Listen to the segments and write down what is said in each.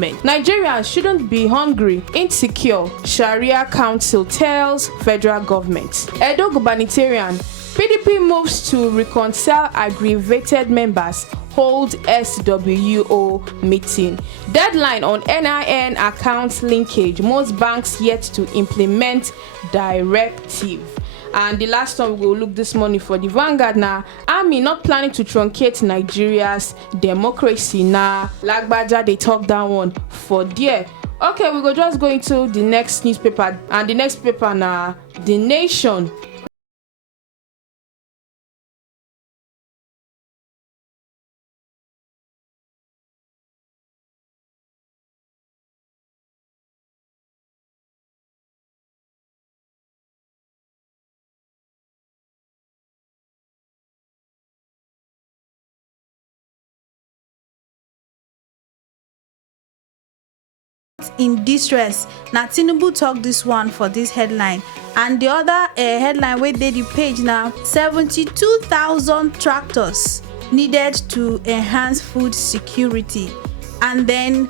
Nigerians shouldn't be hungry, insecure, Sharia Council tells federal government. Edo gubernatorian, PDP moves to reconcile aggravated members, hold SWO meeting. Deadline on NIN account linkage, most banks yet to implement directive. And the last one we will look this morning for the Vanguard now. Army not planning to truncate Nigeria's democracy now. Lagbaja, they talk that one for there. Okay, we go just go into the next newspaper, and the next paper now, The Nation. In distress. Now Tinubu talk this one for this headline, and the other headline wey dey the page now, 72,000 tractors needed to enhance food security. And then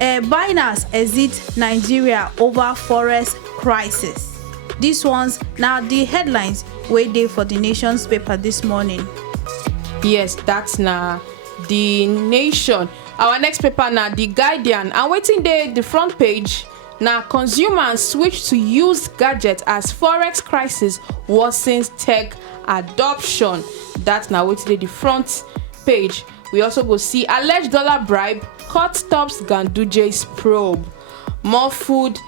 miners exit Nigeria over forest crisis. These ones now the headlines wey dey for the Nation's paper this morning. Yes, that's now The Nation. Our next paper now, The Guardian, and waiting there the front page now, consumers switch to used gadgets as forex crisis worsens tech adoption. That's now waiting there the front page. We also go see alleged dollar bribe, court stops Ganduje's probe. More food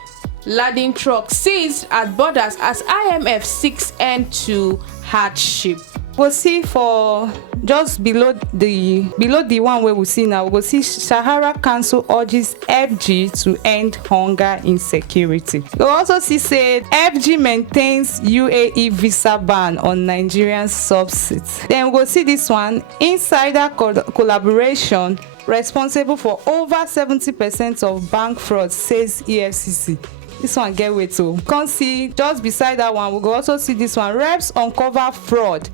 laden truck seized at borders as IMF seeks end to hardship. We'll see for just below the one where we see now, we'll see Sahara Council urges FG to end hunger insecurity. We'll also see say FG maintains UAE visa ban on Nigerian subsidies. Then we'll see this one, insider collaboration responsible for over 70% of bank fraud, says EFCC. This one get way too. Can't see just beside that one, we'll also see this one, reps uncover fraud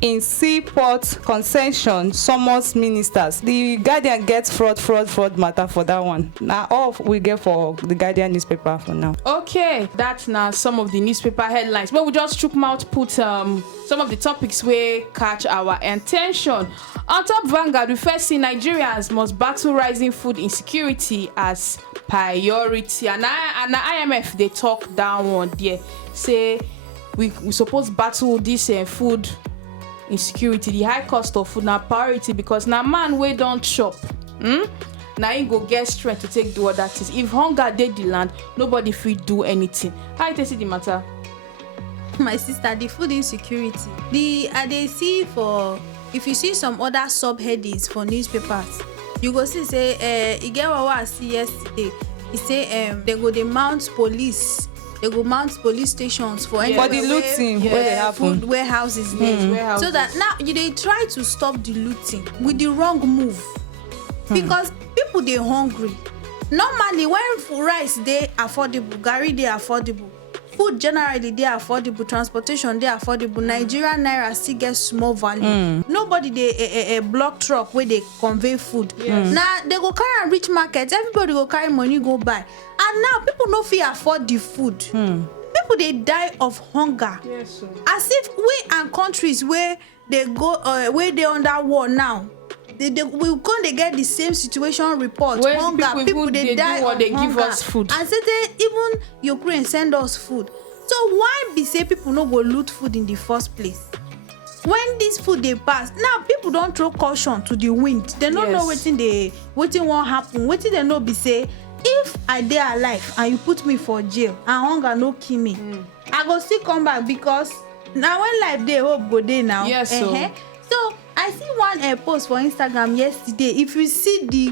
in seaport concession summons ministers. The Guardian gets fraud matter for that one. Now all we get for the Guardian newspaper for now. Okay, that's now some of the newspaper headlines. But we just chook mouth put some of the topics where catch our attention. On top Vanguard, we first see Nigerians must battle rising food insecurity as priority. And IMF they talk down one there. Say we suppose battle this food insecurity, the high cost of food na priority, because na man wey don chop na him go get strength to take do other things. If hunger dey the land, nobody fit do anything. How you take see the matter? My sister, the food insecurity, I dey see for, if you see some other subheadings for newspapers, you go see say e get what I see yesterday. E say they go dey mount police. They go mount police stations for any the looting where they happen. Food warehouses there. So that now they try to stop the looting with the wrong move. Because people they hungry. Normally when rice they affordable, garri they affordable, food generally they affordable, transportation they affordable, Nigerian naira still get small value. Nobody they a block truck where they convey food. Now they go carry and reach market, everybody go carry money go buy. And now people no fit afford the food. People they die of hunger. Yes, sir. As if we and countries where they go where they under war now, we can't get the same situation report. When hunger, people they die do of they hunger. give us food. And say even Ukraine send us food. So why be say people no go loot food in the first place? When this food they pass, now people don't throw caution to the wind. They don't know wetin won't happen. Wetin they know be say, if I dey alive and you put me for jail and hunger no kill me, I go still come back, because now when life dey, hope go dey now. Yes, so I see one post for Instagram yesterday. If you see the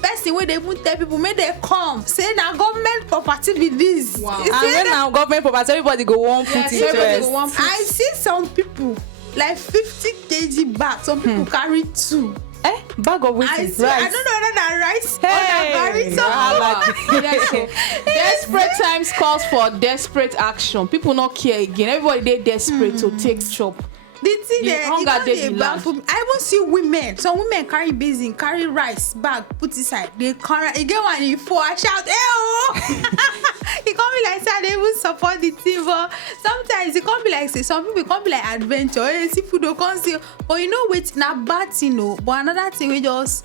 person where they even tell people make they come, say na government property be this. Wow. And when now government property, everybody go one put interest. I see some people like 50 kg bag, some people carry 2. Bag of rice. I don't know whether that rice or that garri. Yes, so desperate times calls for desperate action. People not care again. Everybody they desperate to take chop. The thing The there, hunger dey the land. baffle me. I even see women. Some women carry basin, carry rice bag, put inside. They carry. You get one in 4. I shout, "Ew!" It can't be like say they even support the team, but sometimes it can't be like say some people can't be like adventure. Hey, seafood don't come see. But you know wait, na bad thing, no. But another thing we just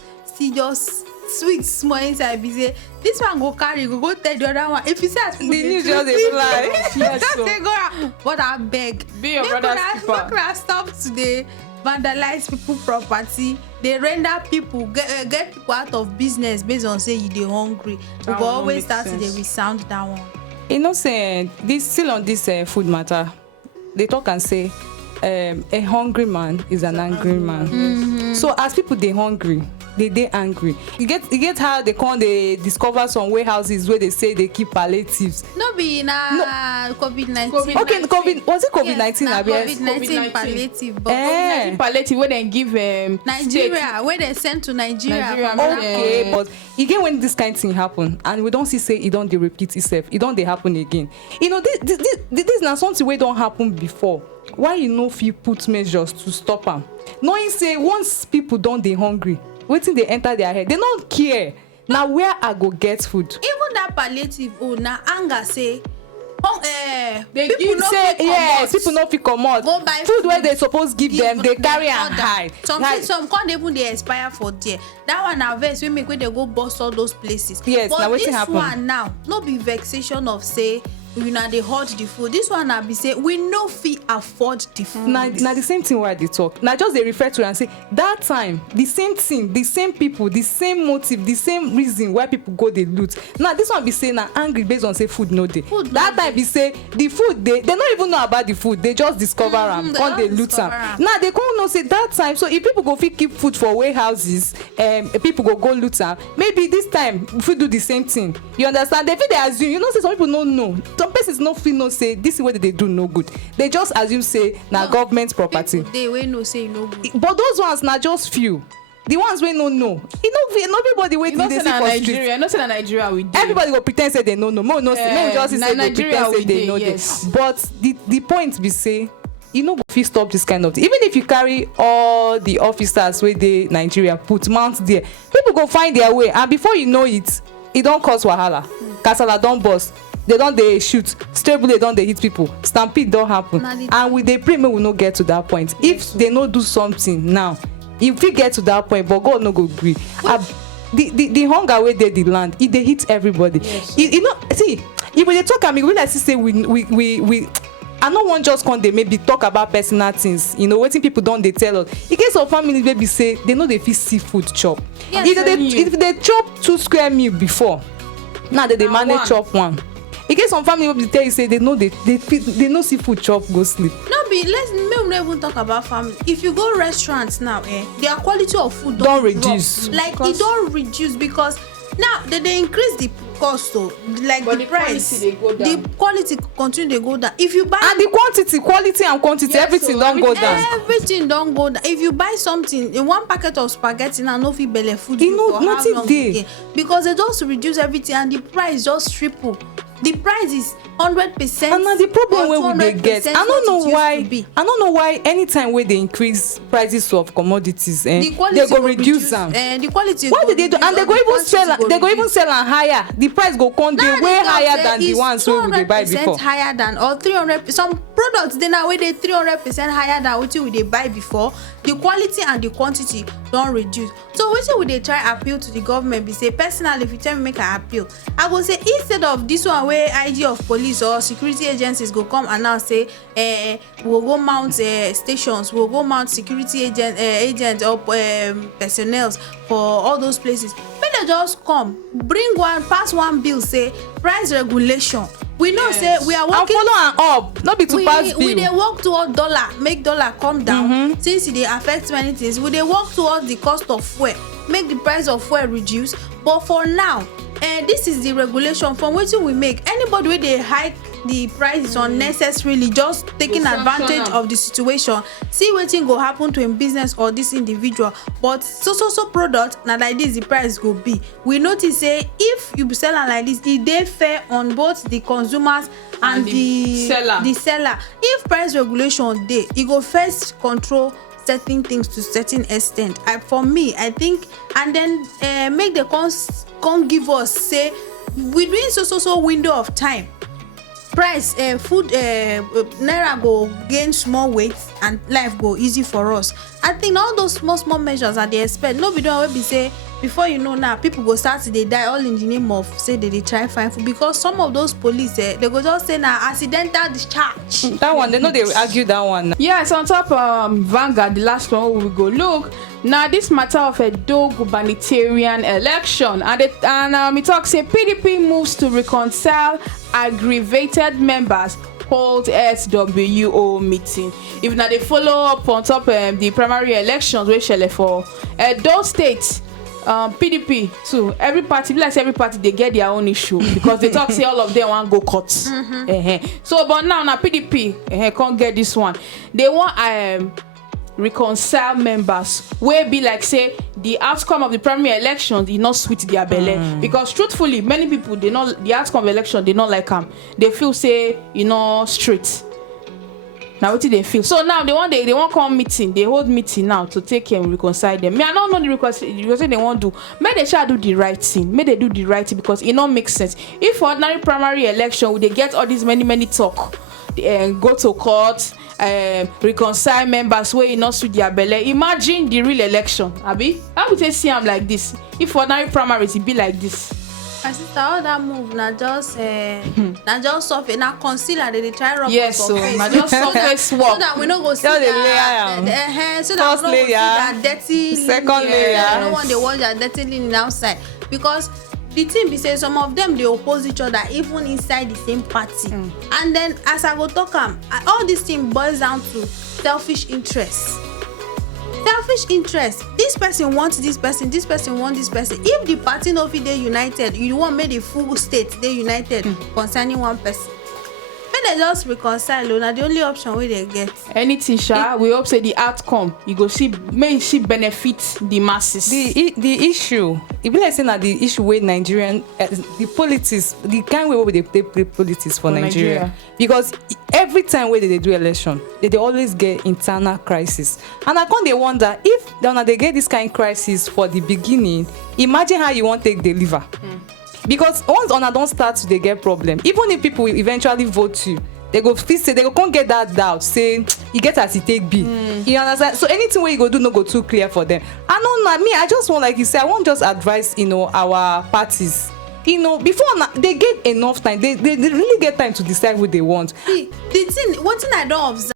sweet small inside. Be say this one go carry, go tell the other one. If you say as people The news just dey fly. Yes, just so. say go around. But I beg, Be your brother's keeper. make una stop today vandalize people property. They render people get people out of business based on say you dey hungry. We That go one no always make start to sense. dey resound that one. You know, say this still on this food matter. They talk and say a hungry man is an angry man. Mm-hmm. So as people they hungry, they angry. You get how they discover some warehouses where they say they keep palliatives. No be na COVID-19. Okay, COVID was it COVID-19? Yes, na Yes, COVID-19 COVID-19. palliative. But Eh. Palliative wey dem give Nigeria, where they send to Nigeria. Nigeria, from okay, Yeah. but again when this kind of thing happen and we don't see say it don't dey repeat itself, it don't dey happen again. You know, this na something wey don happen before. Why you no fit put measures to stop am? Knowing say once people don dey hungry, wetin dey enter their head, they no care. Na where I go get food? even that palliative na anger say They people give no Say fit yes, comot. people no fit comot. Go buy Food wey food. dey suppose give them, they carry am order. hide. Some come even dey expire for there. That one na vex wey make wey dey go burst all those places. Yes, but na wetin this happen. one now no be vexation of say una dey hoard the food. This one na be say we no fit afford the food. na the same thing wey I dey talk. Na just dey refer to am say that time the same thing, the same people, the same motive, the same reason why people go dey loot. Now this one be say na angry based on say food no dey. Food no That time dey. be say the food dey, they no even know about the food, they just discover am they come dey just loot discover am. am. Now they come know say that time, so if people go fit keep food for warehouses, people go loot am. Maybe this time we fit do the same thing. You understand? They fit dey assume. You know say some people no know. Some persons no fit know say this is what they do no good. They just assume say na No, government property. People dey wey know say e no good. But those ones na just few. The ones wey no know, no everybody wey You know dey say see na for street. Nigeria, no say na Nigeria we dey. Everybody go pretend say they no know. Make we just see na say they Nigeria pretend say we they dey, know yes. dey. But the point be say you no go fit stop this kind of thing. Even if you carry all the officers wey dey Nigeria put mount there, people go find their way, and before you know it, e don cause wahala. Kasala don burst. They don dey shoot, stray bullet don dey hit people, stampede don happen, Na the- and we dey pray make we no get to that point. If they no do something now, e fit get to that point, but God no go gree. The hunger wey dey the land, e dey hit everybody. Yes. You know, see, if we dey talk am, e go be like say we I no wan just come dey maybe talk about personal things, you know, wetin people don dey tell us. E get some families wey be say they no dey fit see food chop. Yes, If they chop 2 square meal before, now they dey Na manage one. chop one. E get some family wey be tell you say they no see food chop go sleep. No be make we no even talk about family. If you go restaurants now, their quality of food Don drop. reduce. Like Because- e don reduce because now they increase the cost o, like But the the price. quality dey go down. The quality continue dey go down. If you buy And the quality and quantity, Yes, everything so don go everything- down. everything don go down. If you buy something in one packet of spaghetti now no fit belle food E you no- for how nothing long dey. again because they just reduce everything and the price just triple. The price is 100%. And na the problem wey we dey get. I no know why anytime wey dey increase prices of commodities, they go reduce am. The quality Why go did they do? reduce And they or go the even quantity sell go they go even reduce. sell am higher. The price go come dey Now way they talk higher say than the it's ones wey we dey buy 200% before. higher than or 300. Some products dey now wey dey 300% higher than wetin we dey buy before. The quality and the quantity don reduce. So wetin we dey try appeal to the government be say personally if you tell me make I appeal, I go say instead of this one wey IG of police or security agencies go come announce say we go go mount stations, we go go mount security agent or personnel for all those places. Make dem just come bring pass one bill say price regulation. We know say we are And working. follow am up, no be to pass We dey bill. work toward dollar, make dollar come down. Since e dey affect many things, we dey work towards the cost of fuel, make the price of fuel reduce. But for now, this is the regulation from wetin we make. Anybody wey dey hike the prices unnecessarily, just taking advantage of the situation, see wetin go happen to him business or this individual. But so product na like this the price go be. We notice say if you sell am like this, e dey fair on both the consumers and the seller. If price regulation dey, e go first control certain things to certain extent. For me, I think, and then make the come give us say within so window of time, price food naira go gain small weight and life go easy for us. I think all those small measures are dey expect. No be the one wey be say before you know now people go start to dey die all in the name of say they dey try find food, because some of those police they go just say na accidental discharge. That one they no dey argue that one. Yes, on top Vanguard, the last one we go look. Now this matter of a Edo gubernatorial election, and we talk say PDP moves to reconcile aggravated members hold SWO meeting. If now they follow up on top the primary elections wey shele for Edo State, PDP too, every party they get their own issue because they talk say all of them want go court. So but now PDP can't get this one. They want reconcile members wey be like say the outcome of the primary election did not sweet their belle, because truthfully many people they not the outcome of election they not like them. They feel say straight. Now what do they feel? So now they want come meeting, they hold meeting now to take and reconcile them. Me I don't know the reconcile they want to do. May they shall do the right thing. May they do the right thing, because it not make sense. If for ordinary primary election would they get all these many talk and go to court, reconcile members where not suit their belle. Imagine the real election, Abi. How would they see them like this? If ordinary primaries it be like this. My sister, all that move na just surface, na concealer they try rub yes, so na just surface work. So that we no go see that so that we no go see that dirty second layer. No one they watch that dirty linen outside, because the thing be say some of them they oppose each other even inside the same party. And then as I go talk all this thing boils down to selfish interest. This person wants this person wants this person. If the party no fit dey united, you want make the full state dey united concerning one person. When they just reconcile, na the only option wey they get. Anything we hope say the outcome you go see may she benefit the masses. The issue e be like say na the issue wey Nigerian the politics, the kind way wey they play politics for Nigeria. Because every time wey they do election, they always get internal crisis, and I come dey wonder if they get this kind of crisis for the beginning, imagine how you want take deliver. Because once una don start to dey get problem, even if people will eventually vote you, they go feel say they go come get that doubt say e get as e take be. You understand? So anything wey you go do no go too clear for them. And no, me I just want, like you say, I want just advise our parties, before they get enough time, they really get time to decide what they want. One thing I don't observe.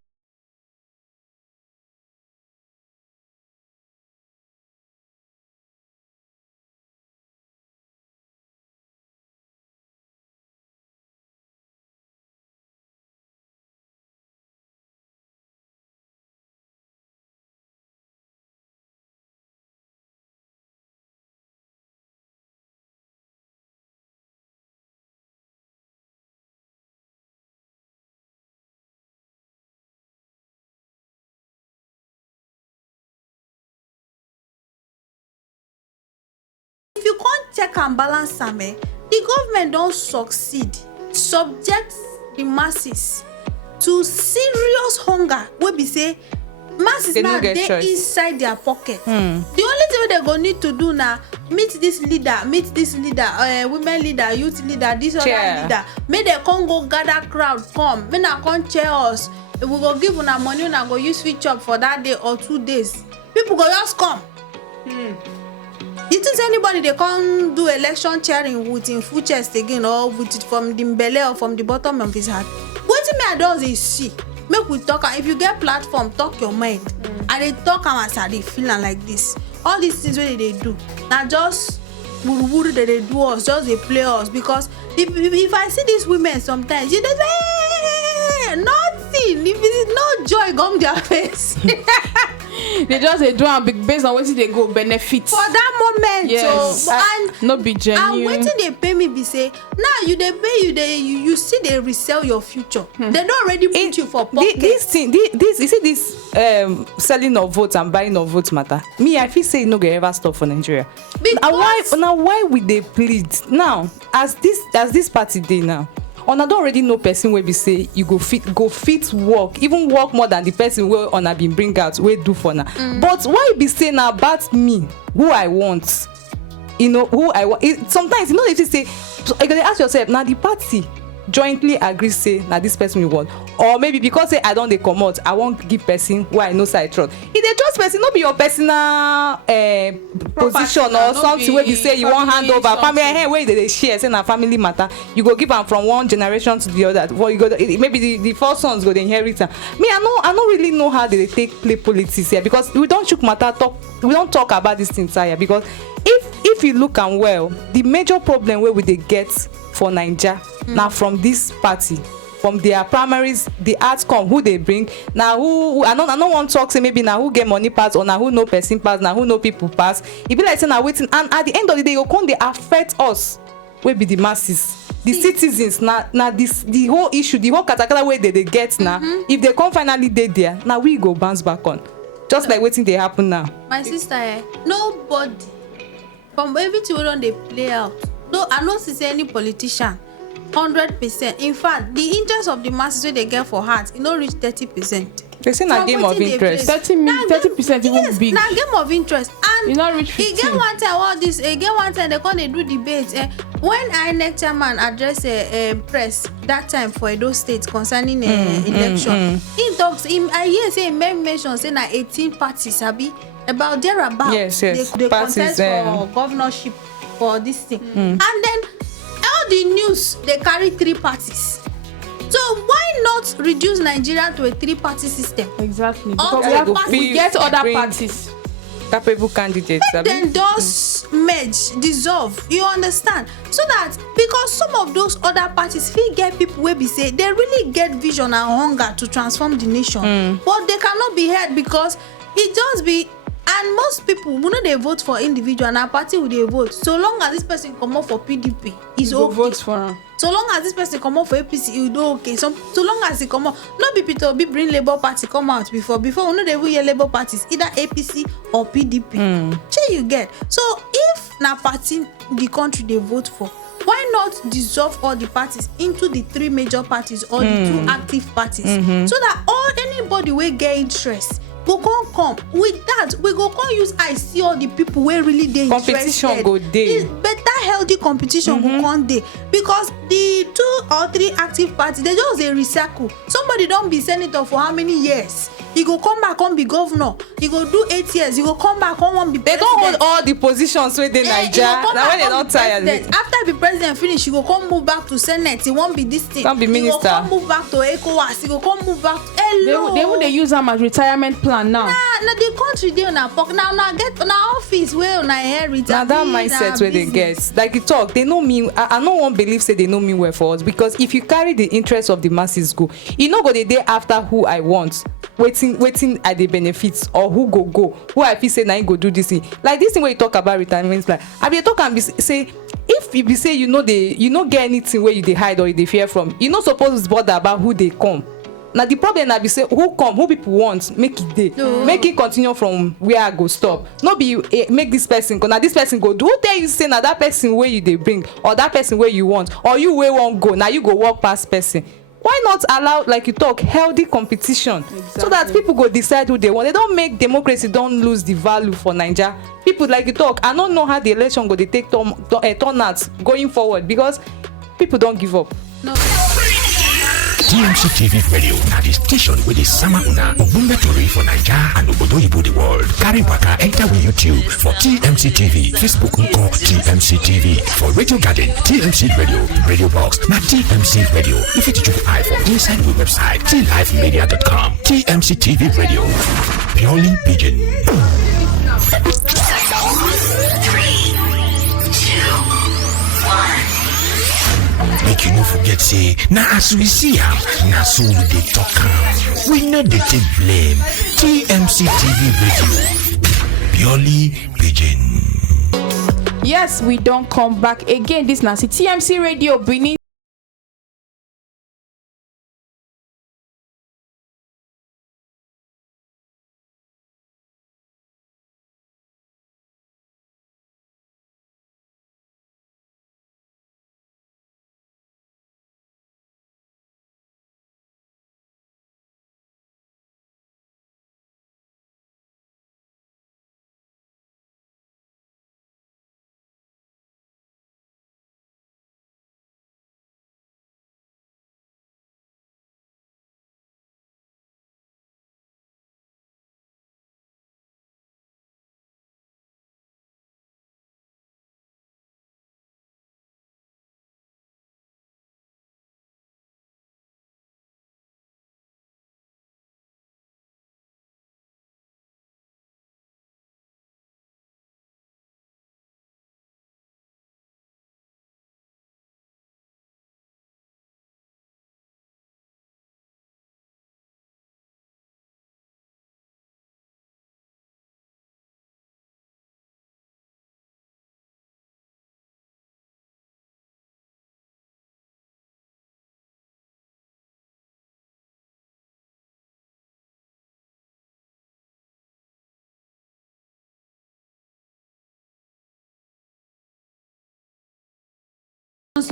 If you can't check and balance am, the government don't succeed subject the masses to serious hunger wey be say masses now dey inside their pocket. The only thing wey they go need to do na meet this leader, women leader, youth leader, this other leader, make dem come go gather crowd come, make na come chair us, we go give una money, una go use fit chop for that day or 2 days. People go just come. You think anybody they can't do election chairing with in full chest again, or with it from the belly or from the bottom of his heart? What me I do is see, make we talk. If you get platform, talk your mind. And they talk as I they feeling like this. All these things what they do, now just wuru that they do us, just they play us. Because if I see these women sometimes, you just say nothing. If it's no joy come their face. They just they do am based on wetin they go benefit for that moment. Yes. So and no be genuine. and wetin they pay me be say now you dey pay you see they resell your future. They don already put you for pocket. This thing this you see this selling of votes and buying of votes matter. Me I feel say e no go ever stop for Nigeria. Because why we dey plead now as this party dey now. Una don already know person wey be say you go fit work even work more than the person wey una been bring out wey do for now. But why be say na about me who I want, you know, who I want. Sometimes you know if you say you go dey ask yourself na the party jointly agree say na this person we want, or maybe because say I don dey comot I wan give person wey I know say I trust. If dey trust person no be your personal position or something wey be say you wan hand over family wey dey share say na family matter you go give am from one generation to the other. For you go maybe the first sons go dey inherit am. Me I no really know how they dey take play politics here, because we don chook matter we don talk about this thing tire. Because if you look am well, the major problem wey we dey get for Naija na from this party, from their primaries, the outcome who they bring. Now who I no wan talk say maybe now who get money pass or now who know person pass, now who know people pass. It be like say now waiting, and at the end of the day you come they affect us wey be the masses, the citizens. Now this the whole issue, the whole katakata wey they get now. If they come finally dey there, now we go bounce back on, just like waiting they happen now. My sister, nobody from everything we don dey play out. No, I no see any politician 100%. In fact, the interest of the masses wey they get for heart, e no reach 30%. They say na game of interest. 30% even big. Na game of interest. And you not reach 15. E get one time all this. E get one time they come dey do debate. When INEC chairman address press that time for Edo State concerning election, he talks. I hear say he mention say na 18 parties abi about thereabout. Yes. They contest for governorship for this thing. And then all the news they carry 3 parties. So why not reduce Nigeria to a 3-party system? Exactly. Because we get other parties. Capable candidates. Then those merge, dissolve. You understand? So that because some of those other parties feel get people wey be say they really get vision and hunger to transform the nation, but they cannot be heard because it just be. And most people we no dey vote for individual, and our party will they vote. So long as this person come up for PDP, is okay. Vote for him. So long as this person come up for APC, you do okay. So long as he come up, no be Peter Obi bring Labour Party come out before we no dey even hear Labour parties either APC or PDP. Shey you get? So if na party the country they vote for, why not dissolve all the parties into the 3 major parties or the 2 active parties, so that all anybody wey get interest go come with that we go come use eye see all the people wey really dey interested. Competition go dey. Better healthy competition go come dey, because the 2 or 3 active parties they just dey recycle. Somebody don be senator for how many years? He go come back come be governor. He go do 8 years. He go come back come wan be president. They don hold all the positions wey dey Naija. Na when they don tire. After be president finish, he go come move back to senate. He wan be this thing. Come be minister. He go come move back to ECOWAS. He go come move back to hello. They use them as retirement plan now. Na the country dey on our pocket. Now get on our office wey on inherit. Na that mindset wey they get. Like you talk, they know me. I no wan believe say they know me well for us, because if you carry the interest of the masses go, you no go dey dey after who I want. Waiting at the benefits, or who who I feel say na go do this thing. Like this thing where you talk about retirement plan, I be talk and be say if you be say you no get anything where you dey hide or you dey fear from, you no suppose bother about who they come. Now the problem na be say who come, who people want, make it dey, make it continue from where I go stop. No be make this person go, now this person go do. Who tell you say na that person where you dey bring, or that person where you want, or you where won't go, now you go walk past person. Why not allow, like you talk, healthy competition? Exactly. So that people go decide who they want. They don't make democracy don't lose the value for Naija. People, like you talk, I don't know how the election go they take turnout going forward, because people don't give up. No. TMC TV Radio na the station with the summer una ogbonge tori for Naija and obodo oyibo the world. Carry waka enter with YouTube for TMC TV, Facebook nko TMC TV, for Radio Garden TMC Radio, Radio Box na TMC Radio. If it chook eye for inside the website tlifemedia.com. TMC TV Radio, purely pigeon. 3, 2, 1. Make make you no forget say na as we see am na so we dey talk am. We no dey take blame. TMC TV Radio, purely pidgin. Yes, we don't come back again. This Nancy TMC Radio Benin.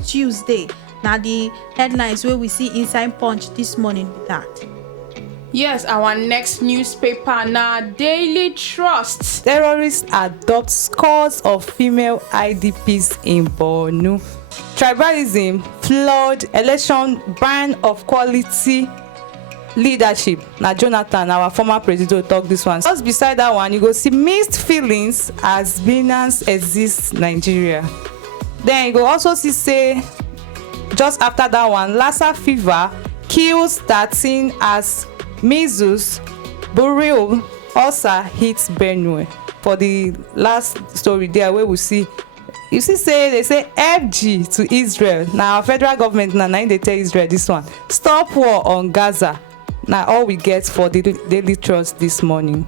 Tuesday. Now the headlines where we see inside Punch this morning with that. Yes, our next newspaper now Daily Trust. Terrorists adopt scores of female IDPs in Borno. Tribalism, flood, election, ban of quality leadership. Now Jonathan, our former president, talk this one. Just beside that one, you go see mixed feelings as Binance exists Nigeria. Then you go also see say just after that one, Lassa fever kills 13 as measles, burial ulcer hits Benue. For the last story there where we see, you see say they say FG to Israel. Now our federal government now they tell Israel this one. Stop war on Gaza. Now all we get for the Daily Trust this morning.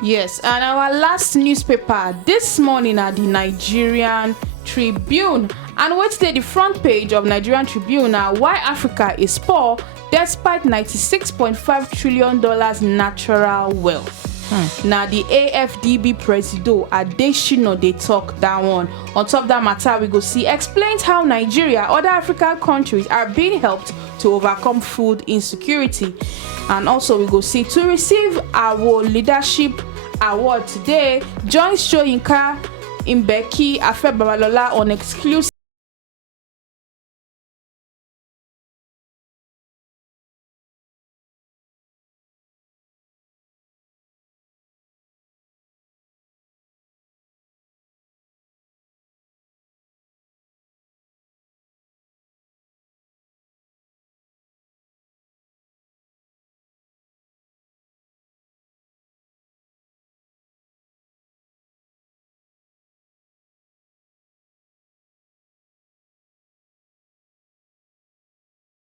Yes, and our last newspaper this morning are the Nigerian Tribune. And what's the front page of Nigerian Tribune now? Why Africa is poor despite $96.5 trillion natural wealth. Now the AFDB Presido Adesina they talk that one. On top of that matter, we go see explains how Nigeria, other African countries are being helped to overcome food insecurity. And also we go see to receive our leadership award today, joins Soyinka Mbeki Afe Babalola on exclusive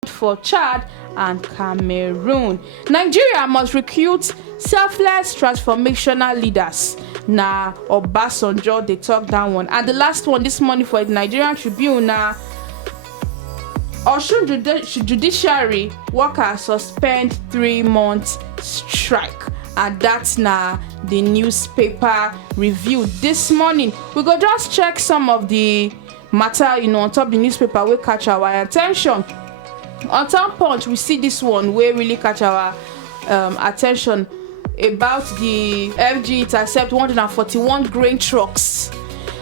for Chad and Cameroon. Nigeria must recruit selfless transformational leaders. Now Obasanjo they talk that one. And the last one this morning for the Nigerian Tribune now, Osun judiciary workers suspend 3-month strike. And that's now the newspaper review this morning. We go just check some of the matter on top the newspaper will catch our attention. On top Punch, we see this one where really catch our attention about the FG intercept 141 grain trucks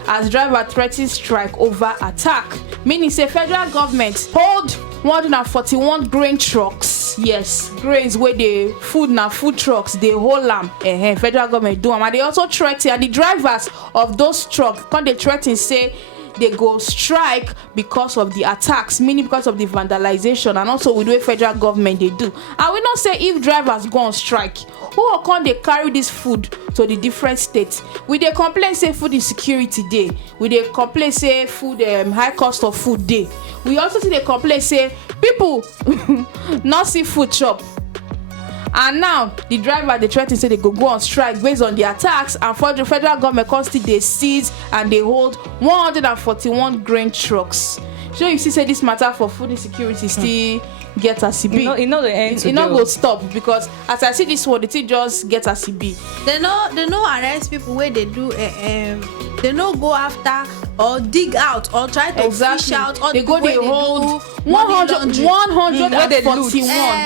as driver threatens strike over attack. Meaning say federal government hold 141 grain trucks. Yes, grains where the food na food trucks they hold them. Federal government do them, and they also threaten, and the drivers of those trucks come they threaten say they go strike because of the attacks, meaning because of the vandalization, and also with the way federal government they do. And we not say if drivers go on strike, who will come they carry this food to the different states? We they complain say food insecurity day. We they complain say food high cost of food day. We also see they complain say people not see food chop. And now the driver they threaten say they go on strike based on the attacks, and for the federal government constantly they seize and they hold 141 grain trucks. So you see say this matter for food insecurity still get as e be. You know the end. It not go stop, because as I see this one, the thing just get as e be. They no arrest people where they do they no go after or dig out or try to fish out. Or they go they hold 141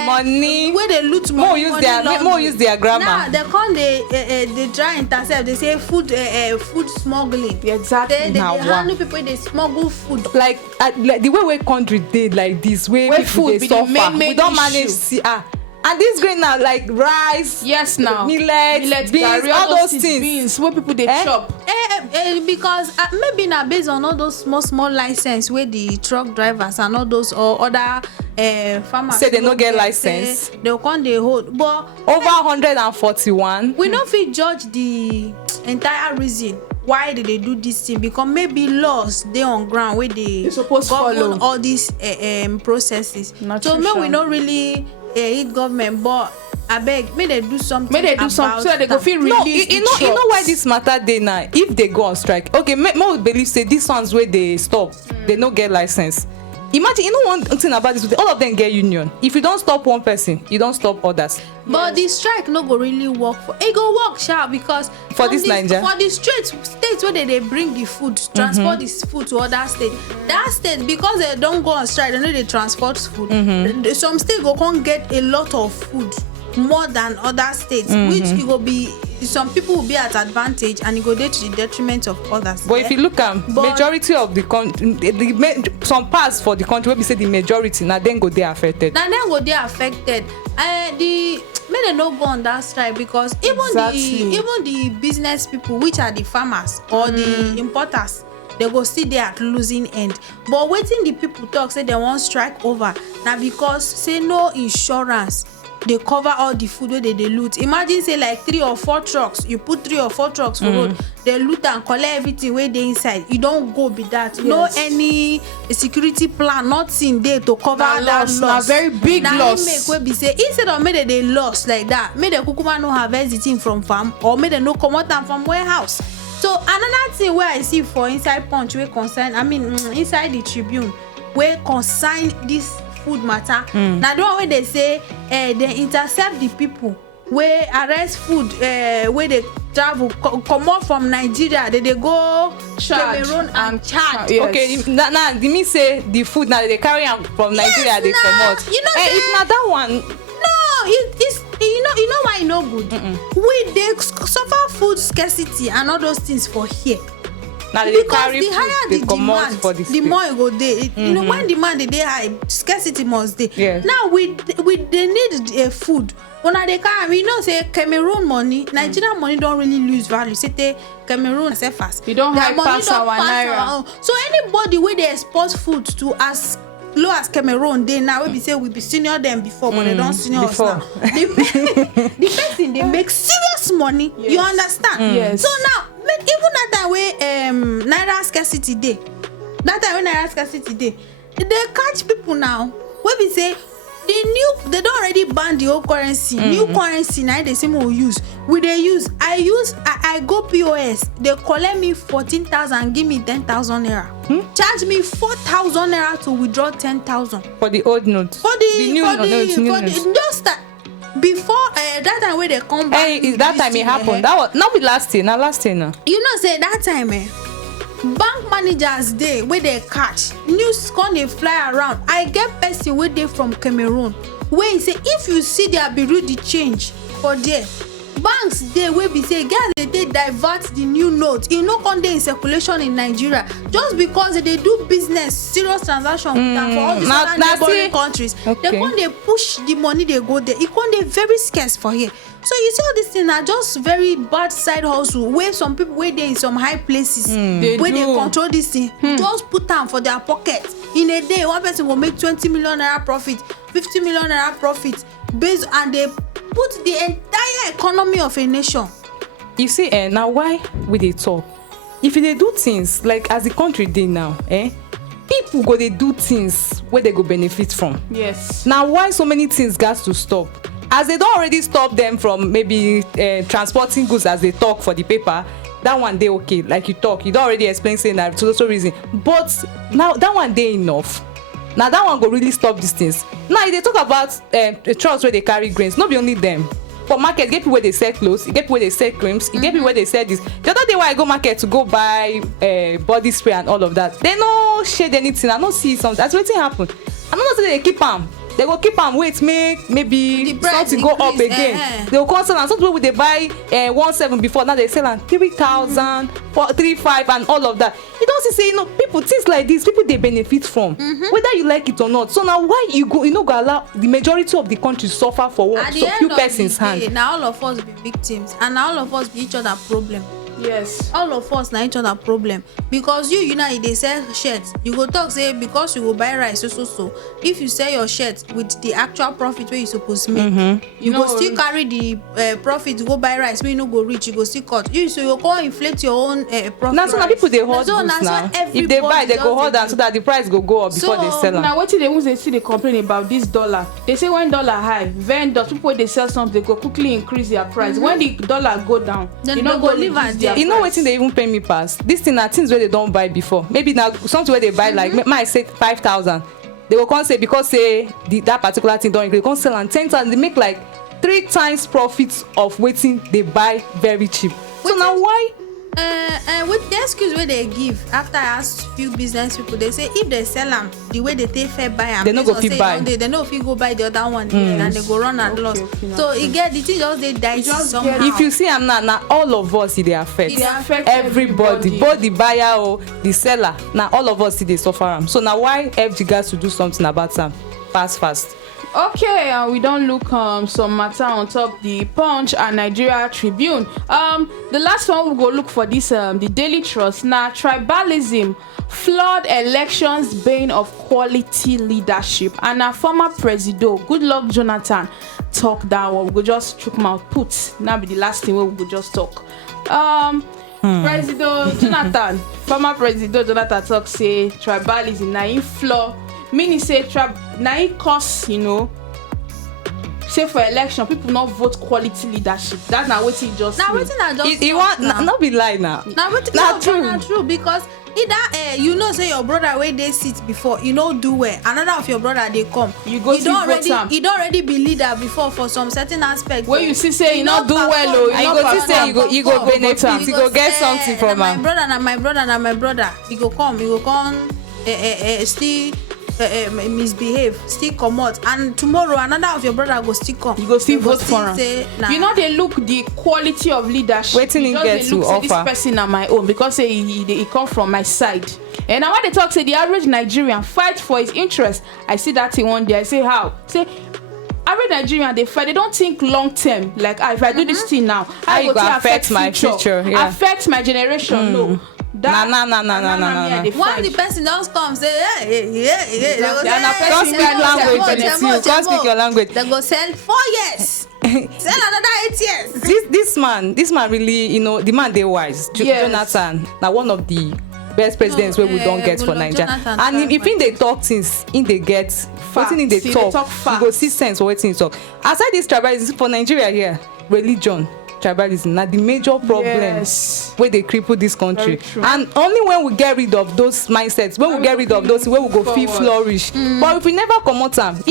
money where they loot money. More use their grammar. Now they come they try intercept. They say food smuggling. Exactly. They handle people, they smuggle food. Like the way country did like this, where people food they suffer, we don't issue. manage see and this grain now like rice, yes, now millet, beans, all those things. Beans where people they chop. Because maybe now based on all those small license where the truck drivers and all those or other farmers say they no get license, they'll come they hold, but over 141. we no fit judge the entire reason why did they do this thing, because maybe laws they on ground where they suppose follow all these processes. So maybe we not really hit government, but I beg, may they do something. May they do something so that they go feel release. You know why this matter dey now? If they go on strike, okay, more believe say these ones where they stop, they no get license. Imagine, you know one thing about this, all of them get union. If you don't stop one person, you don't stop others. But the strike no go really work for. It go work sharp, because for this Nigeria, for the states where they bring the food, transport this food to other states. That state, because they don't go on strike, they know they transport food. Some states go can't get a lot of food more than other states, which it will be. Some people will be at advantage and it go there to the detriment of others. But if you look at majority of the country, some parts for the country where we say the majority now then go there affected. Now then go there affected. May they not go on that strike, because even the business people, which are the farmers or the importers, they go still there at losing end. But waiting the people talk say they want strike over now, because say no insurance. They cover all the food where they loot. Imagine say like 3 or 4 trucks. You put 3 or 4 trucks for road. They loot and collect everything where they inside. You don't go be that. Yes. No any security plan, nothing there to cover that loss. A very big loss. Make where be say instead of maybe they lost like that, maybe the kukuma no harvest the thing from farm, or maybe no come out from warehouse. So another thing where I see for inside Punch where concern, inside the Tribune where concern this food matter. Now the one where they say they intercept the people where arrest food where they travel come out from Nigeria, they go Cameroon and Chad. Yes. Okay, now they mean say the food now they carry am from Nigeria, they come out. You know, if not that one. No, it's you know why no good. We they suffer food scarcity and all those things for here. Now because the higher the demand, the more it go there. You know, when demand is high, scarcity must there. Yes. Now they need food. When they can, we know say Cameroon money, Nigerian money don't really lose value. Say Cameroon say fast. We don't high pass our naira. So anybody where they export food to as low as Cameroon, they now we say we be senior them before, but they don't senior us now. The person they make serious money. Yes. You understand? Yes. So now, even that time where naira scarcity day, they catch people now. Where we say they don't already ban the old currency. New currency now they say we use. I go POS. They collect me 14,000, give me 10,000 naira. Charge me 4,000 naira to withdraw 10,000 for the old note. For the new note. Just that before that time where they come back. Hey, that time it happened. That was not be last year. Now last year now. You know, say that time bank managers dey where they catch news come dey fly around. I get person where they from Cameroon where he say if you see their bureau the change for there, banks dey wey be say girls dey divert the new note e no come dey in circulation in Nigeria just because they do business serious transaction with am for all these other neighboring countries. They come dey push the money dey go there e come dey very scarce for here. So you see all these things are just very bad side hustle wey some people wey dey in some high places wey dey control this thing just put am for their pocket. In a day one person go make 20 million naira profit, 50 million naira profit based, and they put the entire economy of a nation. You see, now why we dey talk? If they do things like as the country dey now, people go dey do things wey they go benefit from. Yes. Now why so many things got to stop? As they don already stop them from maybe transporting goods as they talk for the paper, that one dey okay. Like you talk, you don already explain saying that so reason. But now that one dey enough. Now that one go really stop these things. Now if they talk about trucks where they carry grains, not be only them. For market, get people where they sell clothes, you get people where they sell creams, you get people where they sell this. The other day when I go market to go buy body spray and all of that, they no shade anything. I no see something. That's wetin happen. I don't know say they keep them. They go keep am wait make maybe something go up again. They go come sell am. Some people they buy 1.7 before, now they sell am 3,000, 3,500 and all of that. You don't see say people things like this people they benefit from whether you like it or not. So now why you no go allow the majority of the country suffer for what so few persons hand? Now all of us be victims and now all of us be each other problem. Yes. All of us na each other problem because you know they sell shirts. You go talk say because you go buy rice so. If you sell your shirt with the actual profit where you supposed to make, you go still carry the profit to go buy rice. When you no go reach, you go still cut. So you go inflate your own profit. Now so now people they hold goods now. If they buy, they go hold on so that the price go up before they sell them. Now what they see they complain about this dollar. They say when dollar high, vendors people they sell something they go quickly increase their price. When the dollar go down, then you know go leave at you know wetin they even pay me pass this thing na things where they don't buy before, maybe now something where they buy like might say 5,000, they will come say because say that particular thing don't increase, they come sell and 10,000, they make like 3 times profits of waiting they buy very cheap. So now why with the excuse where they give after I ask few business people, they say if they sell them the way they take fair buy them, they no go fit buy. They know if you go buy the other one and they go run and loss. So it get the thing just they die somehow. If you see am now all of us they affect everybody, both the buyer or the seller. Now all of us they suffer am. So now why FG gas to do something about them fast? Okay, we don't look some matter on top the Punch and Nigeria Tribune. The last one we go look for this the Daily Trust. Now tribalism, flawed elections, bane of quality leadership. And our former president, Goodluck Jonathan, talk that one. We go just chook mouth put. Now be the last thing we go just talk. President Jonathan, former President Jonathan talk say tribalism na in flaw. Meaning say na it cause say for election people not vote quality leadership. That's not what he just now wetin I just you want not be lie now. Now wetin true because either say your brother wey dey sit before do well, another of your brother they come, you go see vote am. He don't already be leader before for some certain aspect. When you see say you not do well you go see say you go benefit, you go get something from am. My brother he go come still misbehave, still comot, and tomorrow another of your brother go still come. You go still vote for am. They look the quality of leadership. Wetin he get to offer. This person na my own because say he come from my side. And now when they talk say the average Nigerian fight for his interest, I see that thing one day. I say how? Say average Nigerian they fight. They don't think long term. Like if I do this thing now, how it go affect my future? Yeah. Affect my generation. No. No. When the person just come say they go can't speak your language. They go sell 4 years. Sell another 8 years. This man really, the man they wise. Jonathan, now one of the best presidents where we don't get for Nigeria. And if they talk things, they get wetin in they talk, you go see sense for wetin he talk. Aside this tribalism for Nigeria here, religion. Tribalism now the major problem where they cripple this country, and only when we get rid of those mindsets, when we get rid of those, where we go feel flourish. But if we never come out them,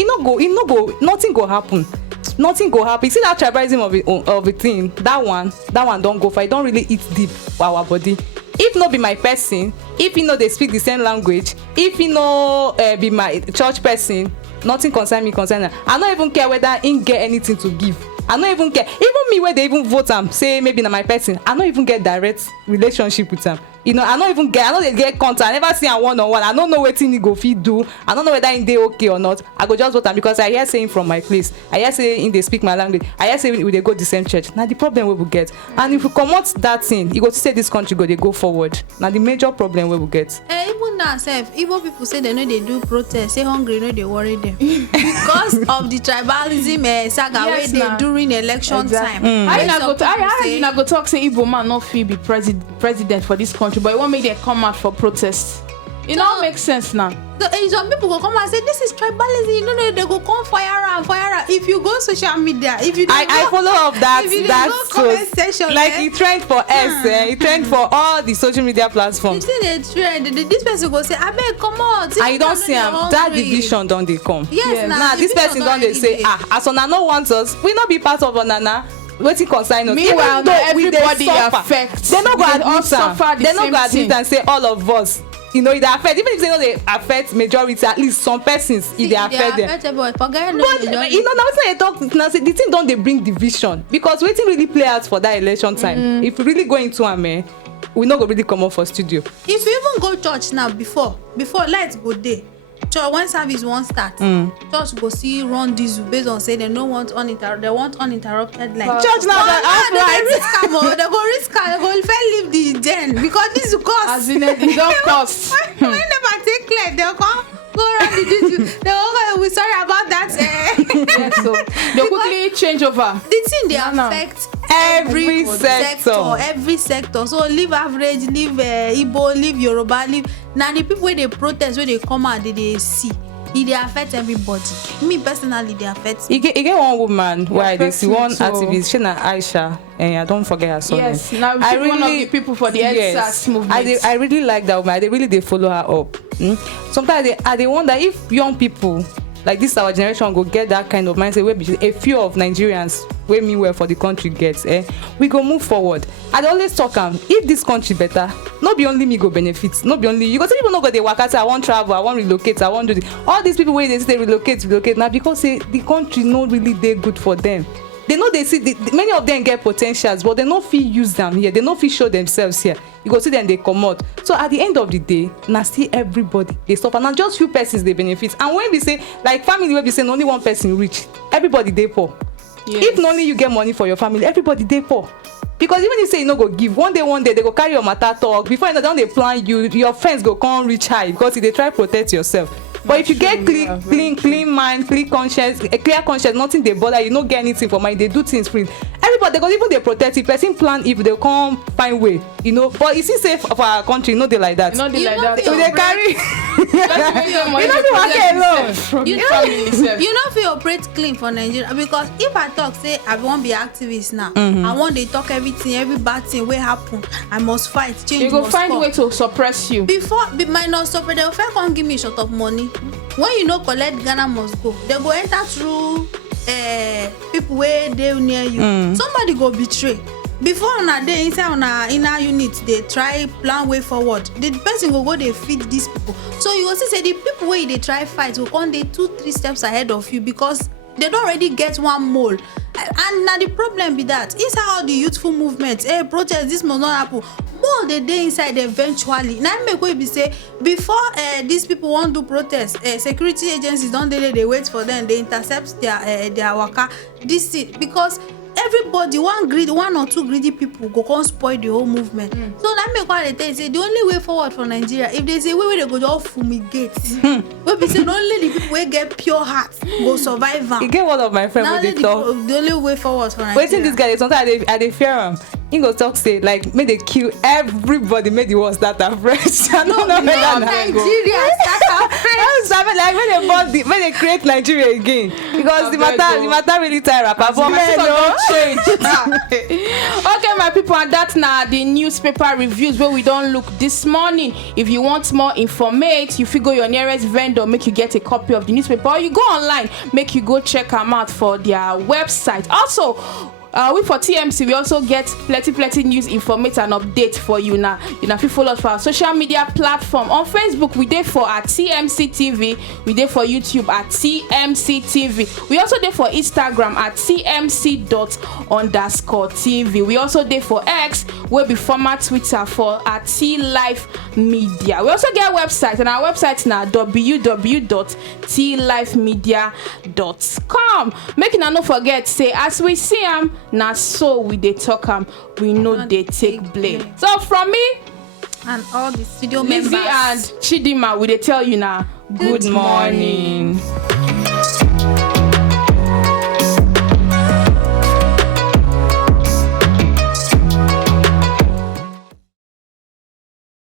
nothing go happen. You see that tribalism of a thing, that one don't go for it. Don't really eat deep for our body. If not be my person, if they speak the same language, if be my church person, nothing concern me. I don't even care whether he get anything to give. I don't even care. Even me where they even vote say maybe na my person, I don't even get direct relationship with them. I don't get contact. I never see a one-on-one. I don't know what thing he go fit do. I don't know whether in they okay or not. I go just vote them because I hear saying from my place. I hear saying they speak my language. I hear saying they go the same church. Now the problem we will get. And if we promote that thing, you go to say this country they go forward. Now the major problem we will get. Even now, even people say they know they do protest, say hungry, they worry them because of the tribalism saga where they during election time. I go talk say Igbo man not fit be president for this country, but it won't make them come out for protest. It all makes sense now. So some people go come and say this is tribalism. They go come fire around. If you go social media, if you I follow up that comment section, like it trend for us, it trend for all the social media platforms. You see the trend. This person go say, "I beg come out." And you don't see that division don't they come? Yes, now this person don't they say, as Onana wants us, we not be part of Onana. Wetin concern us? Meanwhile, everybody affect. They no go admit and say all of us. It affect, even if they know they affect majority, at least some persons it they affect them. But now say talk now say the thing don't they bring division because wetin really play out for that election time. If we really go into am, we not go really come up for studio. If you even go church now before lights go there. Church when service won't start, church go see run diesel based on say they want uninterrupted light. Church now they go risk they go leave the den because this will cost. As in it don't cost. When never take clear, they'll come go around the diesel. We're sorry about that. Yeah, so they quickly change over. The thing they affect every sector. So leave average, leave Igbo, leave Yoruba, leave. Now the people where they protest, where they come out, they see. It affect everybody. Me personally, they affect me. You get one woman where they see one activist, she na Aisha, and I don't forget her surname. Yes, now she's one of the people for the EndSARS movement. I really like that woman. They follow her up. Sometimes they wonder if young people like this our generation go get that kind of mindset where a few of Nigerians wey mean well for the country gets we go move forward. I dey always talk if this country better, no be only me go benefit, no be only you go see people no go dey waka say I wan travel, I wan relocate, I wan do this. All these people wey dey say relocate na because say the country no really dey good for them. They know they see many of them get potentials, but they no fit use them here, they no fit show themselves here. You go see them they come out. So at the end of the day, now see everybody they suffer. Now just few persons they benefit. And when we say like family, where we say only one person rich, everybody they poor. Yes. If not only you get money for your family, everybody they poor. Because even if you say you no go give, one day they go carry your matter talk. Before you know down they plan you, your friends go come reach high because they try protect yourself. But if you get clean mind, clean conscience, a clear conscience, nothing they bother, you don't get anything for money, they do things free. Everybody, because even they protect it, person plan if they come find way, But it's safe for our country, they like that. Not they like that. So they carry. You know if you operate clean for Nigeria, because if I talk, say I won't be activist now, I want they talk everything, every bad thing will happen. I must fight, change. You go find a way to suppress you. Before my not suppress, they'll first come give me short of money. When you know collect Ghana must go, they go enter through people where they near you. Somebody go betray. Before on a day inside on a inner unit, they try plan way forward. The person go they feed these people. So you also say the people where they try fight will come they 2-3 steps ahead of you because they don't already get one mole. And now the problem be that is how the youthful movement, protest, this must not happen. More the day inside eventually. Now make we be say before these people want to protest, security agencies don't they wait for them, they intercept their waka. This is because everybody one or two greedy people go come spoil the whole movement. So that make why they say the only way forward for Nigeria, if they say where they go just fumigate, we be say only the people wey get pure heart go survive. You get one of my friends when they talk. The only way forward for Nigeria. Waiting this guy, sometimes I fear him. He go talk say like may they kill everybody, may the war start afresh. No, Nigeria start afresh. Like when they create Nigeria again because the matter really tie up. But change. Okay, my people, and that's now the newspaper reviews where we don't look this morning. If you want more information, you figure your nearest vendor, make you get a copy of the newspaper, or you go online, make you go check them out for their website. Also, we for TMC, we also get plenty news, information and update for you now. You know, if you follow us for our social media platform. On Facebook, we there for at TMC TV. We there for YouTube at TMC TV. We also there for Instagram at TMC._TV. We also there for X, where be former Twitter for at T-Life Media. We also get a website, and our website now www.tlifemedia.com. Make una no forget, say as we see them, na so we dey talk am, we know they take blame. So from me and all the studio Lizzie members and Chidima, we dey tell you now, good morning.